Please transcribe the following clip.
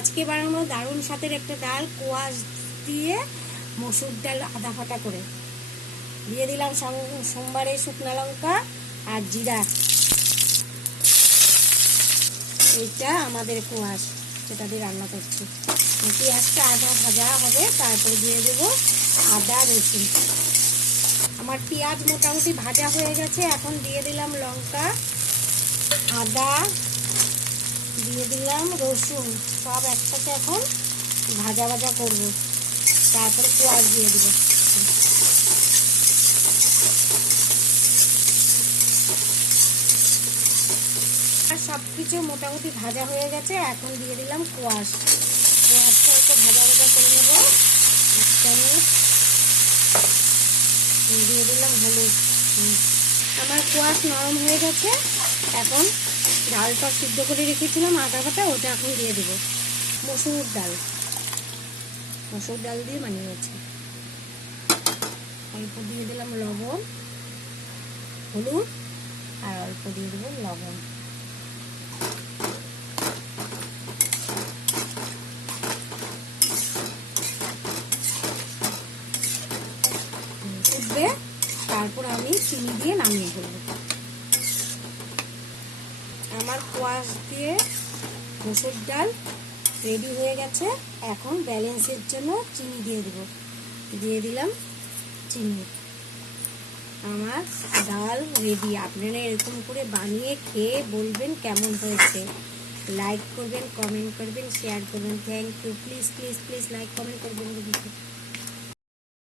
আজকে বানানো দারুণ স্বাদের একটা ডাল, কোয়াশ দিয়ে মসুর ডাল আধা ফাটা করে দিয়ে দিলাম সোমবারে শুকনো লঙ্কা আর জিরা। এইটা আমাদের কোয়াশ, যেটা দিয়ে রান্না করছি। পেঁয়াজটা আধা ভাজা হবে, তারপর দিয়ে দেবো আদা রসুন। আমার পেঁয়াজ মোটামুটি ভাজা হয়ে গেছে, এখন দিয়ে দিলাম লঙ্কা, আদা, দিয়ে দিলাম রসুন, সব একসাথে এখন ভাজা ভাজা করব। তারপরে কোয়াশ দিয়ে দেব। আর সব কিছু মোটামুটি ভাজা হয়ে গেছে, এখন দিয়ে দিলাম কোয়াশ। কোয়াশটা একটু ভাজা ভাজা করে নেব। দিয়ে দিলাম হলুদ। আমার কোয়াশ নরম হয়ে গেছে, এখন ডালটা সিদ্ধ করে রেখেছিলাম আধা ঘন্টা, ওটা এখন দিয়ে দেবো। মসুর ডাল দিয়ে বানিয়েছি। অল্প দিয়ে দিলাম লবণ, হলুদ, আর অল্প দিয়ে দেবো লবণ। উঠবে, তারপর আমি চিনি দিয়ে নামিয়ে ফেলবো। আমার কোয়াশ দিয়ে মসুর ডাল রেডি হয়ে গেছে। এখন ব্যালেন্সের জন্য চিনি দিয়ে দেব। দিয়ে দিলাম চিনি। আমার ডাল রেডি। আপনারা এরকম করে বানিয়ে খেয়ে বলবেন কেমন হয়েছে। লাইক করবেন, কমেন্ট করবেন, শেয়ার করবেন। Thank you. Please please please like comment করবেন।